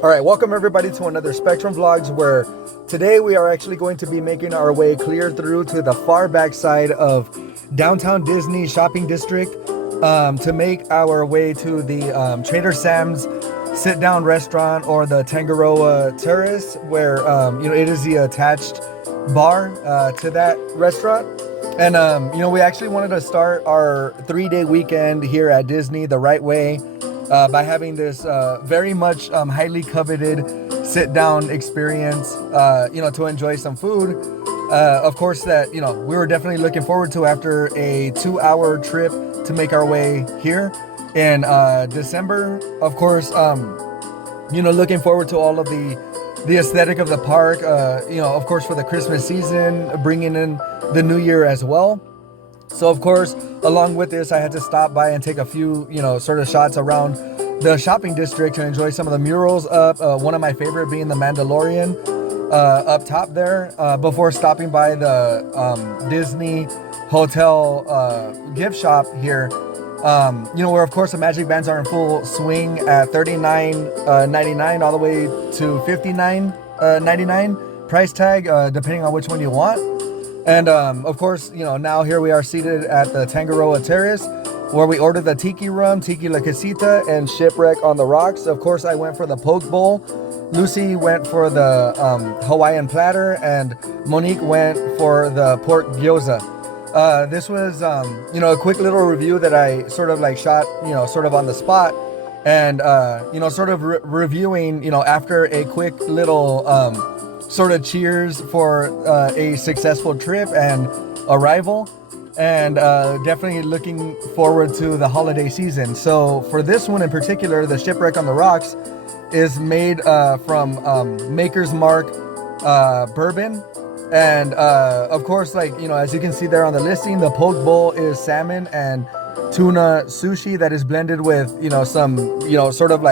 All right, welcome everybody to another Spectrum Vlogs, where today we are actually going to be making our way clear through to the far back side of downtown Disney shopping district to make our way to the Trader Sam's sit down restaurant, or the Tangaroa Terrace, where it is the attached bar to that restaurant. And we actually wanted to start our 3-day weekend here at Disney the right way, by having this very much highly coveted sit-down experience, to enjoy some food. Of course, that we were definitely looking forward to after a 2-hour trip to make our way here in December. Of course, looking forward to all of the aesthetic of the park. Of course, for the Christmas season, bringing in the New Year as well. So of course, along with this, I had to stop by and take a few, sort of shots around the shopping district to enjoy some of the murals up. One of my favorite being the Mandalorian up top there, before stopping by the Disney Hotel gift shop here. Where of course the magic bands are in full swing at $39.99 all the way to $59.99 price tag, depending on which one you want. And of course, now here we are seated at the Tangaroa Terrace, where we ordered the Tiki Rum, Tiki La Casita, and Shipwreck on the Rocks. Of course, I went for the poke bowl. Lucy went for the Hawaiian platter, and Monique went for the pork gyoza. This was, a quick little review that I sort of shot, sort of on the spot, and, sort of reviewing, after a quick little sort of cheers for a successful trip and arrival, and definitely looking forward to the holiday season. So for this one in particular, the Shipwreck on the Rocks is made from Maker's Mark bourbon. And of course, as you can see there on the listing, the poke bowl is salmon and tuna sushi that is blended with, some, sort of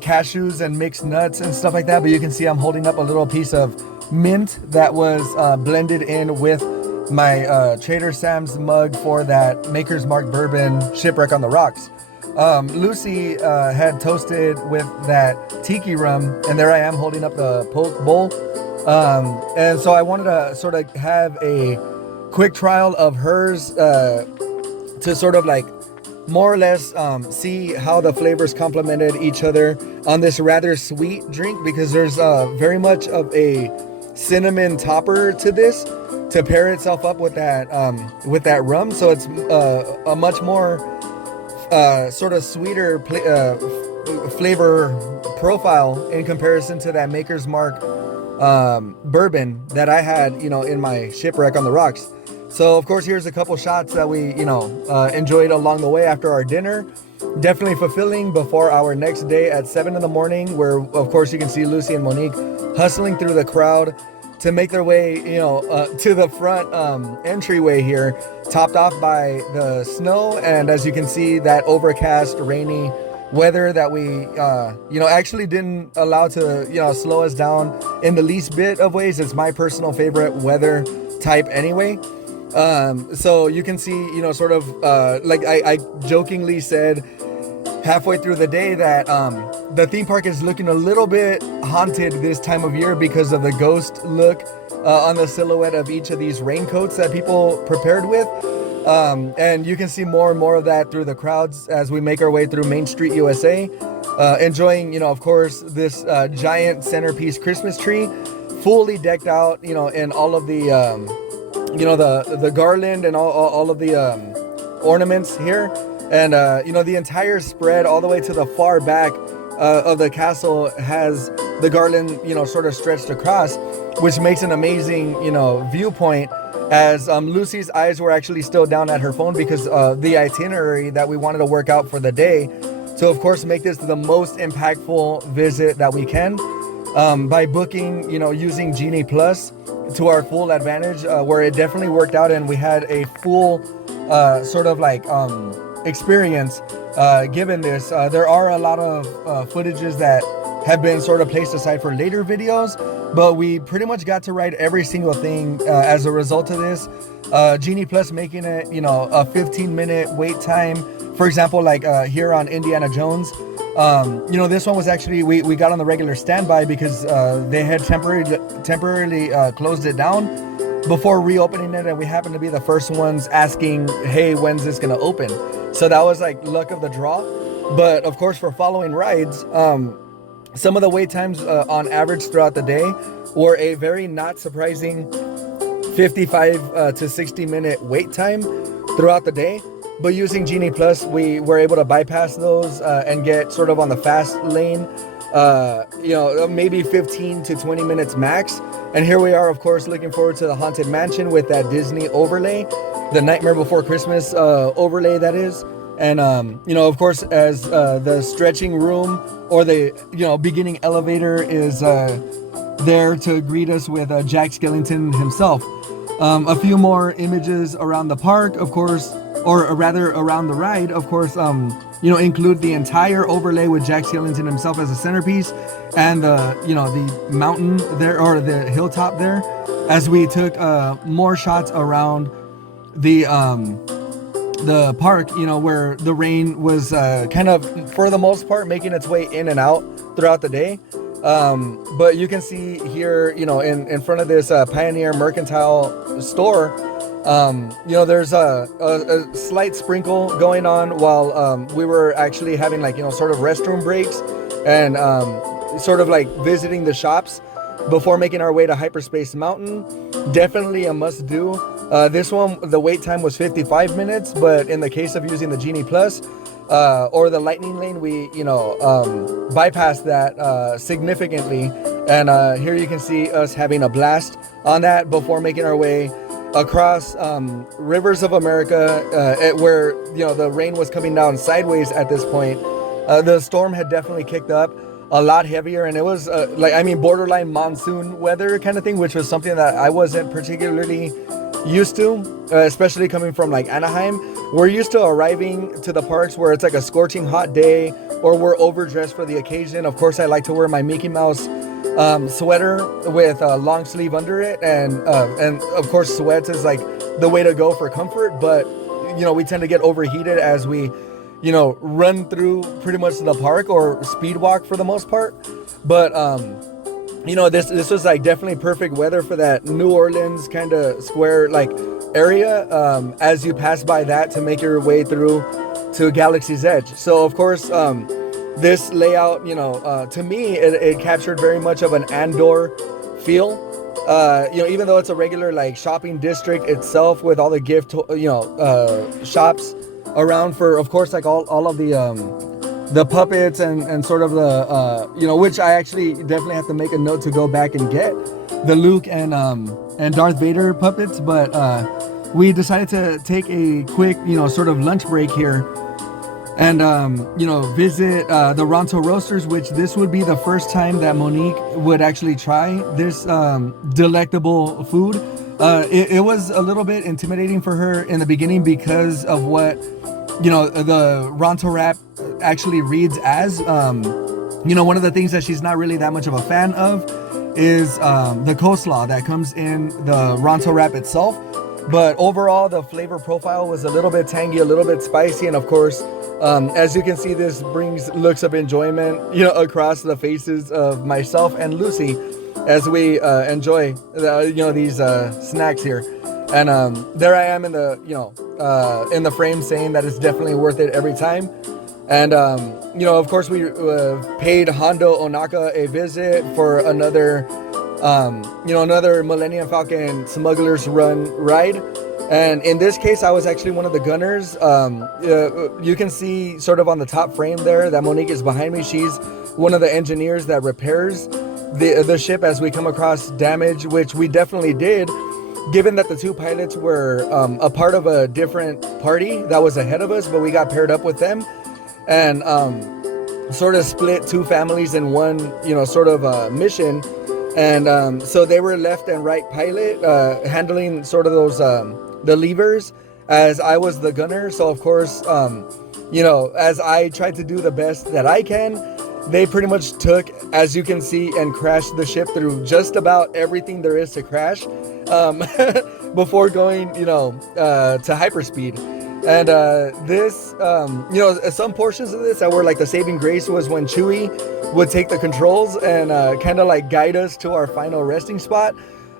cashews and mixed nuts and stuff like that. But you can see I'm holding up a little piece of mint that was blended in with my Trader Sam's mug for that Maker's Mark bourbon Shipwreck on the Rocks. Lucy had toasted with that Tiki Rum, and there I am holding up the poke bowl. And so I wanted to sort of have a quick trial of hers to sort of more or less see how the flavors complemented each other on this rather sweet drink, because there's very much of a cinnamon topper to this to pair itself up with that rum. So it's a much more sort of sweeter flavor profile in comparison to that Maker's Mark bourbon that I had, in my Shipwreck on the Rocks. So of course, here's a couple shots that we, enjoyed along the way after our dinner. Definitely fulfilling before our next day at 7 in the morning, where of course you can see Lucy and Monique hustling through the crowd to make their way, to the front entryway here, topped off by the snow. And as you can see, that overcast, rainy weather that we, actually didn't allow to, slow us down in the least bit of ways. It's my personal favorite weather type anyway. So you can see, sort of, I jokingly said halfway through the day that the theme park is looking a little bit haunted this time of year because of the ghost look on the silhouette of each of these raincoats that people prepared with. And you can see more and more of that through the crowds as we make our way through Main Street, USA, enjoying, of course, this giant centerpiece Christmas tree, fully decked out, in all of the, the garland and all of the ornaments here. And, the entire spread all the way to the far back of the castle has the garland, sort of stretched across, which makes an amazing, viewpoint, as Lucy's eyes were actually still down at her phone because the itinerary that we wanted to work out for the day. So of course, make this the most impactful visit that we can, by booking, using Genie Plus to our full advantage, where it definitely worked out, and we had a full sort of experience given this. There are a lot of footages that have been sort of placed aside for later videos, but we pretty much got to ride every single thing as a result of this. Genie Plus making it, you know, a 15-minute wait time. For example, like here on Indiana Jones, you know, this one was actually, we got on the regular standby because they had temporarily closed it down before reopening it, and we happened to be the first ones asking, hey, when's this gonna open? So that was like luck of the draw. But of course, for following rides, some of the wait times on average throughout the day were a very not surprising 55 to 60 minute wait time throughout the day. But using Genie Plus, we were able to bypass those and get sort of on the fast lane, you know, maybe 15 to 20 minutes max. And here we are, of course, looking forward to the Haunted Mansion with that Disney overlay, the Nightmare Before Christmas overlay, that is. And, you know, of course, as the stretching room or the, you know, beginning elevator is there to greet us with Jack Skellington himself. A few more images around the park, of course, or rather around the ride, of course, you know, include the entire overlay with Jack Skellington himself as a centerpiece, and the, you know, the mountain there, or the hilltop there, as we took more shots around the park, you know, where the rain was kind of, for the most part, making its way in and out throughout the day. But you can see here, you know, in front of this Pioneer Mercantile store, you know, there's a slight sprinkle going on while we were actually having, like, you know, sort of restroom breaks and sort of like visiting the shops before making our way to Hyperspace Mountain. Definitely a must do. This one, the wait time was 55 minutes, but in the case of using the Genie Plus or the Lightning Lane, we, you know, bypassed that significantly. And here you can see us having a blast on that before making our way across Rivers of America, where, you know, the rain was coming down sideways at this point. The storm had definitely kicked up a lot heavier, and it was like, I mean, borderline monsoon weather kind of thing, which was something that I wasn't particularly used to, especially coming from like Anaheim. We're used to arriving to the parks where it's like a scorching hot day, or we're overdressed for the occasion. Of course, I like to wear my Mickey Mouse sweater with a long sleeve under it, and of course sweats is like the way to go for comfort. But, you know, we tend to get overheated as we, you know, run through pretty much the park or speed walk for the most part. But you know, this was like definitely perfect weather for that New Orleans kind of square like area as you pass by that to make your way through to Galaxy's Edge. So of course, this layout, you know, to me, it captured very much of an Andor feel. You know, even though it's a regular like shopping district itself with all the gift, you know, shops around for, of course, like all of the puppets and sort of the you know, which I actually definitely have to make a note to go back and get the Luke and Darth Vader puppets. But we decided to take a quick, you know, sort of lunch break here and you know, visit the Ronto Roasters, which this would be the first time that Monique would actually try this delectable food. It was a little bit intimidating for her in the beginning because of what, you know, the Ronto wrap actually reads as. You know, one of the things that she's not really that much of a fan of is the coleslaw that comes in the Ronto wrap itself. But overall, the flavor profile was a little bit tangy, a little bit spicy, and of course, as you can see, this brings looks of enjoyment, you know, across the faces of myself and Lucy as we enjoy you know, these snacks here. And there I am in the, you know, in the frame saying that it's definitely worth it every time. And you know, of course, we paid Hondo Onaka a visit for another you know, another Millennium Falcon Smugglers Run ride. And in this case, I was actually one of the gunners. You can see sort of on the top frame there that Monique is behind me. She's one of the engineers that repairs the ship as we come across damage, which we definitely did, given that the two pilots were a part of a different party that was ahead of us, but we got paired up with them and sort of split two families in one, you know, sort of mission. And so they were left and right pilot, handling sort of those the levers, as I was the gunner. So of course, you know, as I tried to do the best that I can, they pretty much took, as you can see, and crashed the ship through just about everything there is to crash before going, to hyperspeed. And this, some portions of this that were like the saving grace was when Chewie would take the controls and kind of like guide us to our final resting spot.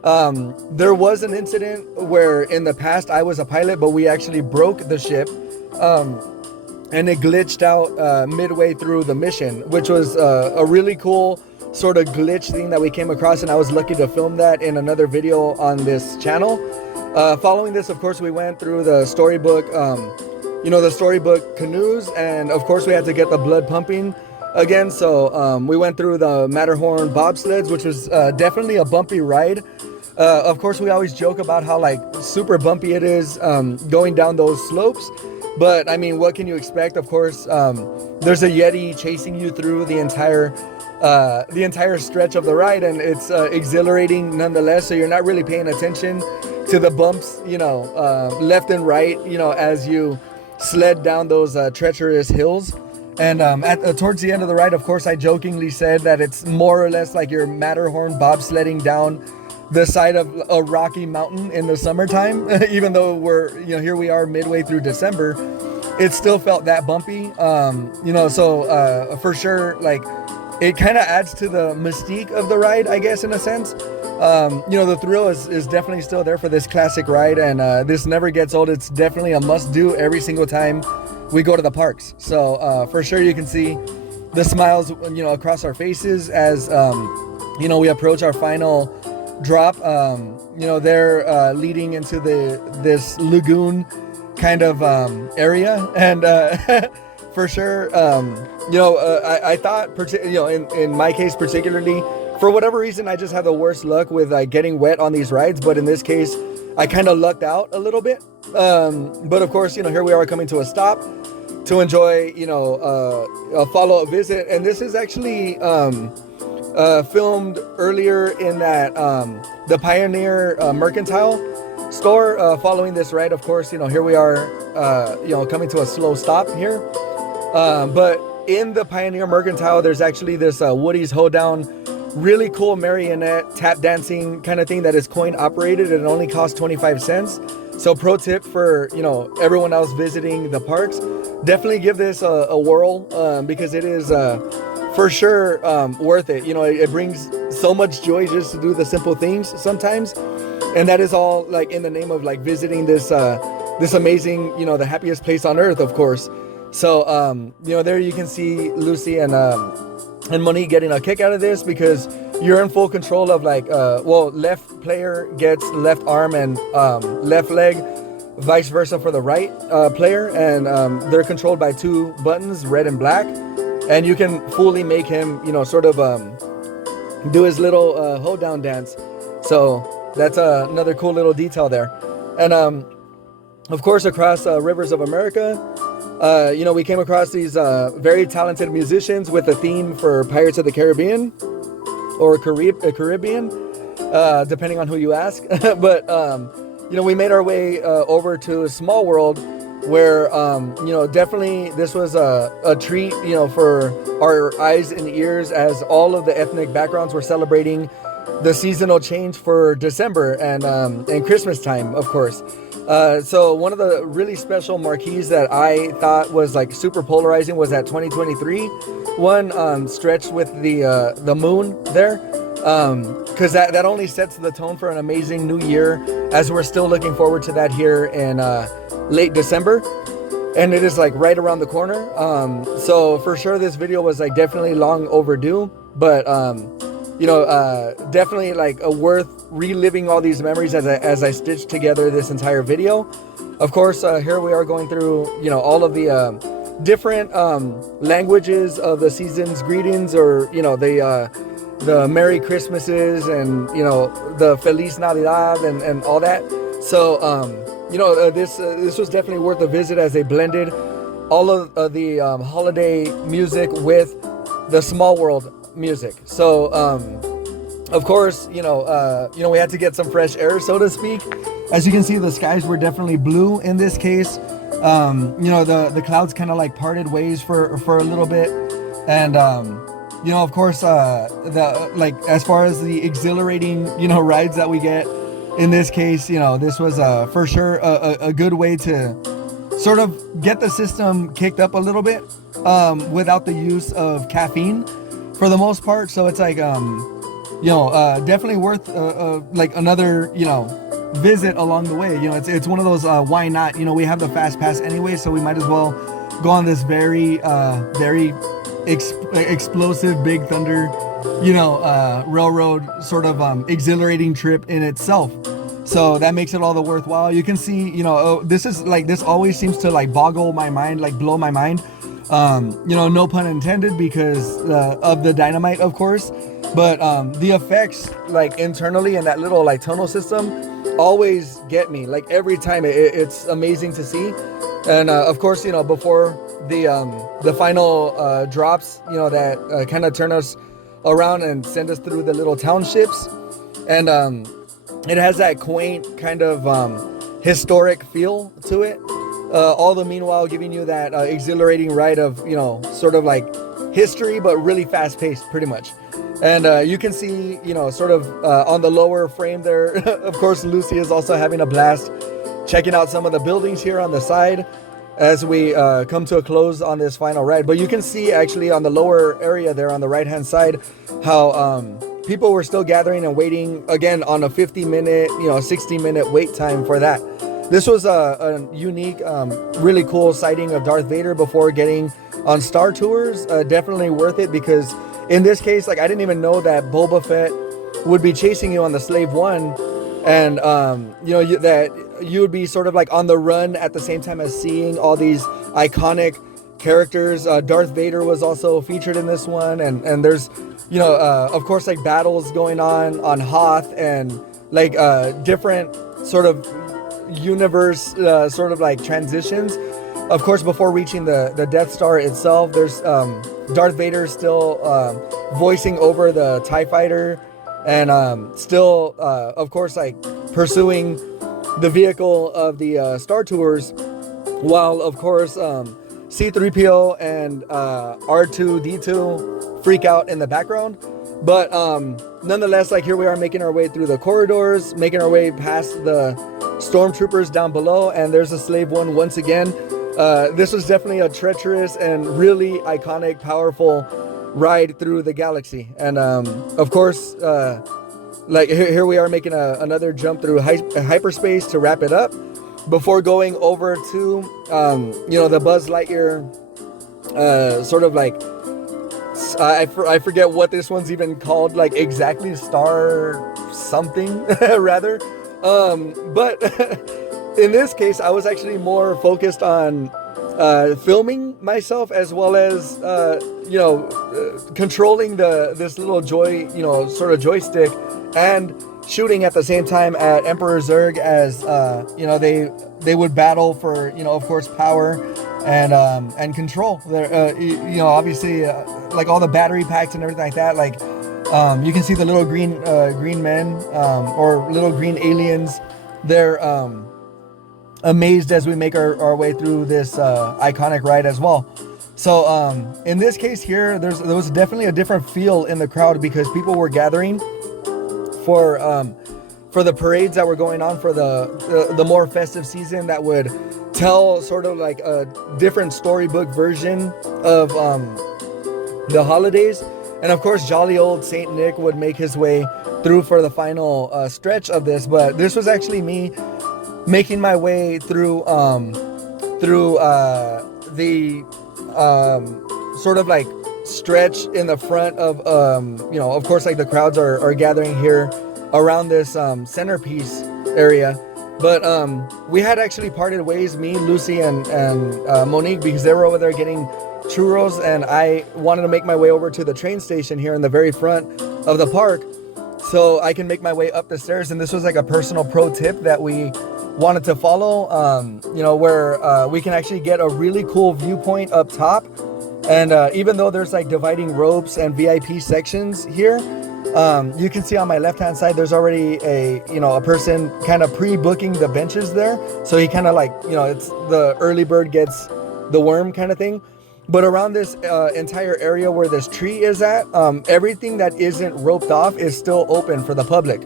There was an incident where in the past I was a pilot, but we actually broke the ship. And it glitched out midway through the mission, which was a really cool sort of glitch thing that we came across, and I was lucky to film that in another video on this channel. Following this, of course, we went through the storybook, the storybook canoes, and of course we had to get the blood pumping again. So we went through the Matterhorn bobsleds, which was definitely a bumpy ride. Of course, we always joke about how like super bumpy it is going down those slopes. But I mean, what can you expect? Of course, there's a Yeti chasing you through the entire stretch of the ride, and it's exhilarating nonetheless. So you're not really paying attention to the bumps, left and right, as you sled down those treacherous hills. And towards the end of the ride, of course, I jokingly said that it's more or less like your Matterhorn bobsledding down the side of a rocky mountain in the summertime. Even though here we are midway through December, it still felt that bumpy. So for sure, like, it kind of adds to the mystique of the ride, I guess, in a sense. The thrill is definitely still there for this classic ride, and this never gets old. It's definitely a must-do every single time we go to the parks. So for sure, you can see the smiles, across our faces as we approach our final drop. They're leading into this lagoon kind of area, and for sure, I thought, in my case particularly, for whatever reason, I just have the worst luck with like getting wet on these rides. But in this case, I kind of lucked out a little bit. But of course, here we are coming to a stop to enjoy, a follow-up visit. And this is actually filmed earlier in that the Pioneer Mercantile store. Following this ride, of course, here we are, coming to a slow stop here. But in the Pioneer Mercantile, there's actually this Woody's Hoedown, really cool marionette tap dancing kind of thing that is coin operated, and it only costs 25 cents. So pro tip for, everyone else visiting the parks, definitely give this a whirl, because it is for sure worth it. It brings so much joy just to do the simple things sometimes. And that is all like in the name of like visiting this amazing, the happiest place on earth, of course. So, there you can see Lucy and Monique getting a kick out of this, because you're in full control of like, left player gets left arm and left leg, vice versa for the right player. And they're controlled by two buttons, red and black. And you can fully make him, sort of do his little hoedown dance. So that's another cool little detail there. And of course, across Rivers of America, we came across these very talented musicians with a theme for Pirates of the Caribbean or Caribbean, depending on who you ask. But, we made our way over to a Small World where, definitely this was a treat, for our eyes and ears, as all of the ethnic backgrounds were celebrating the seasonal change for December and Christmas time, of course. So one of the really special marquees that I thought was like super polarizing was that 2023 one, stretched with the moon there, because that only sets the tone for an amazing new year, as we're still looking forward to that here in late December, and it is like right around the corner. So for sure this video was like definitely long overdue, but definitely like worth reliving all these memories as I stitched together this entire video. Of course, here we are going through, all of the different languages of the season's greetings, or, the Merry Christmases and, the Feliz Navidad and all that. So, this was definitely worth a visit, as they blended all of the holiday music with the Small World music. So, of course, we had to get some fresh air, so to speak. As you can see, the skies were definitely blue in this case. The clouds kind of like parted ways for a little bit, and of course, the like as far as the exhilarating, rides that we get in this case, this was for sure a good way to sort of get the system kicked up a little bit without the use of caffeine for the most part. So it's like definitely worth like another visit along the way. It's one of those why not? We have the fast pass anyway, so we might as well go on this very explosive Big Thunder railroad sort of exhilarating trip in itself. So that makes it all the worthwhile. You can see, this always seems to like boggle my mind, like blow my mind. No pun intended, because of the dynamite, of course. But the effects like internally in that little like tunnel system always get me. Like every time, it's amazing to see. And of course, before the final drops, that kind of turn us around and send us through the little townships, and it has that quaint kind of historic feel to it. All the meanwhile giving you that exhilarating ride of sort of like history, but really fast paced, pretty much. And you can see sort of on the lower frame there, of course, Lucy is also having a blast checking out some of the buildings here on the side as we come to a close on this final ride. But you can see actually on the lower area there on the right hand side how people were still gathering and waiting again on a 50-minute 60-minute wait time for that. This was a unique really cool sighting of Darth Vader before getting on Star Tours. Definitely worth it, because in this case, like, I didn't even know that Boba Fett would be chasing you on the Slave One, and that you would be sort of like on the run at the same time as seeing all these iconic characters. Darth Vader was also featured in this one, and there's of course like battles going on Hoth, and like different sort of universe sort of like transitions. Of course, before reaching the Death Star itself, there's Darth Vader still voicing over the TIE Fighter, and still of course like pursuing the vehicle of the Star Tours, while of course C-3PO and R2-D2 freak out in the background. But nonetheless, like, here we are making our way through the corridors, making our way past the stormtroopers down below, and there's a Slave One once again. This was definitely a treacherous and really iconic, powerful ride through the galaxy. And of course, like here we are making another jump through hyperspace to wrap it up before going over to the Buzz Lightyear sort of like, I forget what this one's even called, like exactly, Star something rather. But in this case, I was actually more focused on filming myself, as well as controlling this little sort of joystick, and shooting at the same time at Emperor Zurg as they would battle for of course power and control. There obviously like all the battery packs and everything like that. Like you can see the little green men or little green aliens. They're amazed as we make our way through this iconic ride as well. So in this case here, there was definitely a different feel in the crowd, because people were gathering for the parades that were going on for the more festive season, that would tell sort of like a different storybook version of the holidays. And of course, jolly old Saint Nick would make his way through for the final stretch of this. But this was actually me making my way through the sort of like stretch in the front of of course, like the crowds are gathering here around this centerpiece area. But we had actually parted ways, me, Lucy, and Monique, because they were over there getting churros, and I wanted to make my way over to the train station here in the very front of the park so I can make my way up the stairs. And this was like a personal pro tip that we wanted to follow, where we can actually get a really cool viewpoint up top. And even though there's like dividing ropes and VIP sections here, you can see on my left hand side there's already a person kind of pre-booking the benches there. So he kind of like, it's the early bird gets the worm kind of thing. But around this entire area where this tree is at, everything that isn't roped off is still open for the public.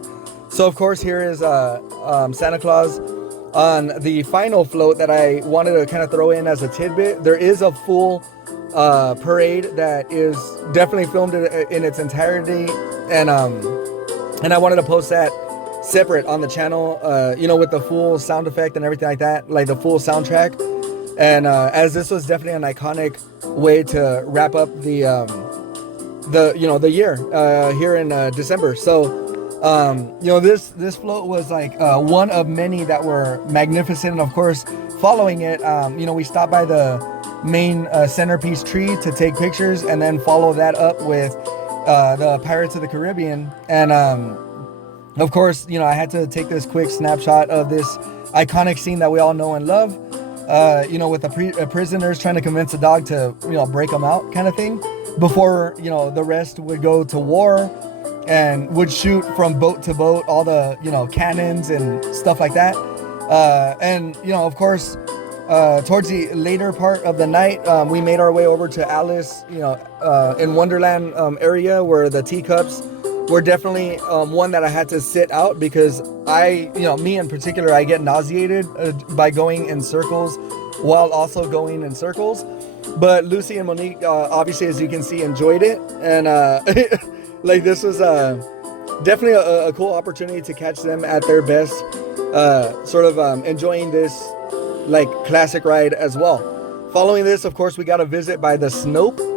So of course here is Santa Claus on the final float that I wanted to kind of throw in as a tidbit. There is a full parade that is definitely filmed in its entirety, and I wanted to post that separate on the channel, with the full sound effect and everything like that, like the full soundtrack. And as this was definitely an iconic way to wrap up the year here in December. So this float was like one of many that were magnificent. And of course, following it, we stopped by the main centerpiece tree to take pictures, and then follow that up with the Pirates of the Caribbean. And of course, I had to take this quick snapshot of this iconic scene that we all know and love. With the prisoners trying to convince a dog to, break them out, kind of thing, before, the rest would go to war and would shoot from boat to boat, all the, cannons and stuff like that. And, of course, towards the later part of the night, we made our way over to Alice, in Wonderland area, where the teacups were definitely one that I had to sit out, because me in particular, I get nauseated by going in circles while also going in circles. But Lucy and Monique, obviously, as you can see, enjoyed it. And like, this was definitely a cool opportunity to catch them at their best, sort of enjoying this like classic ride as well. Following this, of course, we got a visit by the Snope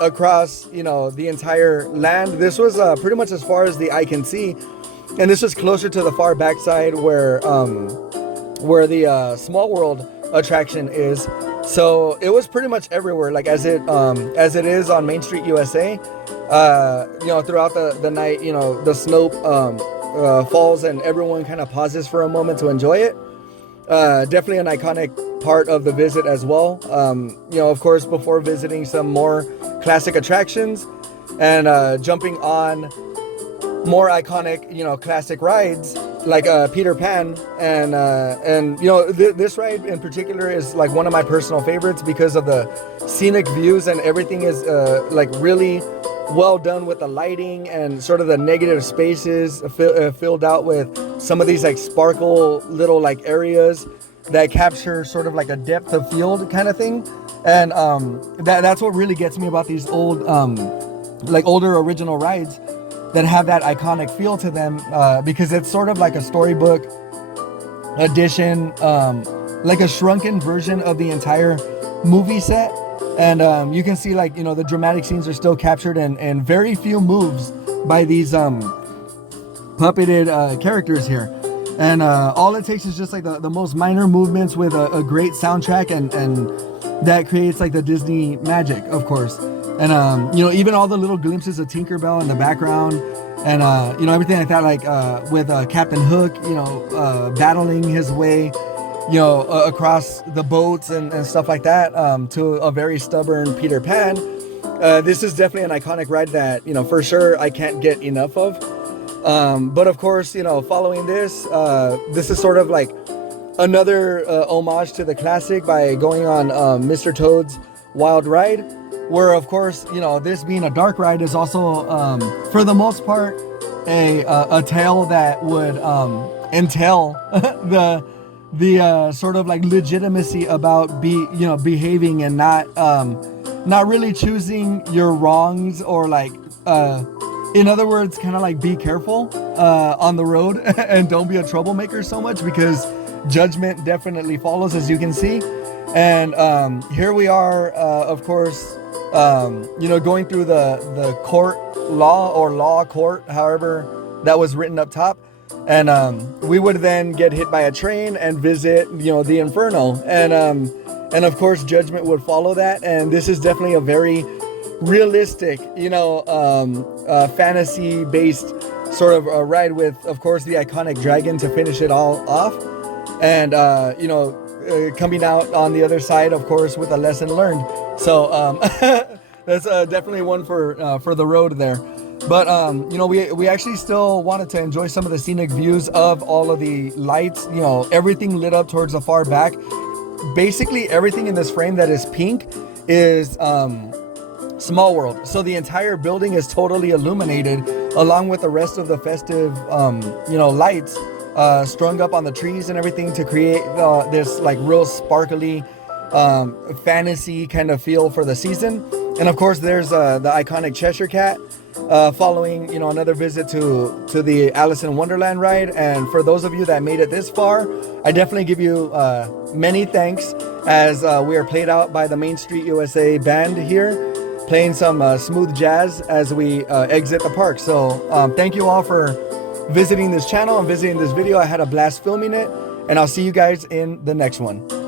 across the entire land. This was pretty much as far as the eye can see, and this was closer to the far backside where the Small World attraction is. So it was pretty much everywhere, like as it is on Main Street USA. Throughout the night, the Snope falls, and everyone kind of pauses for a moment to enjoy it. Definitely an iconic part of the visit as well. Of course, before visiting some more classic attractions and jumping on more iconic, classic rides like Peter Pan, and this ride in particular is like one of my personal favorites because of the scenic views, and everything is like really well done with the lighting and sort of the negative spaces filled out with some of these like sparkle little like areas that capture sort of like a depth of field kind of thing. And that's what really gets me about these old like older original rides that have that iconic feel to them, because it's sort of like a storybook edition, like a shrunken version of the entire movie set. And you can see, like, the dramatic scenes are still captured, and very few moves by these puppeted characters here. And all it takes is just like the most minor movements with a great soundtrack, and that creates like the Disney magic, of course. And even all the little glimpses of Tinkerbell in the background, and everything like that, like with Captain Hook, battling his way across the boats and stuff like that, to a very stubborn Peter Pan. This is definitely an iconic ride that, for sure I can't get enough of. But of course, following this, this is sort of like another homage to the classic by going on Mr. Toad's Wild Ride, where of course, this being a dark ride is also, for the most part, a tale that would entail the sort of like legitimacy about behaving and not really choosing your wrongs, or like in other words, kind of like be careful on the road and don't be a troublemaker so much, because judgment definitely follows, as you can see. And here we are, of course, going through the court law, or law court, however that was written up top. And we would then get hit by a train and visit, the Inferno. And of course, judgment would follow that. And this is definitely a very realistic, fantasy-based sort of a ride with, of course, the iconic dragon to finish it all off. And, coming out on the other side, of course, with a lesson learned. So that's definitely one for the road there. But, we actually still wanted to enjoy some of the scenic views of all of the lights, everything lit up towards the far back. Basically, everything in this frame that is pink is Small World. So the entire building is totally illuminated, along with the rest of the festive, lights strung up on the trees and everything to create this like real sparkly, fantasy kind of feel for the season. And of course, there's the iconic Cheshire Cat, following another visit to the Alice in Wonderland ride. And for those of you that made it this far, I definitely give you many thanks, as we are played out by the Main Street USA band here, playing some smooth jazz as we exit the park. So thank you all for visiting this channel and visiting this video. I had a blast filming it, and I'll see you guys in the next one.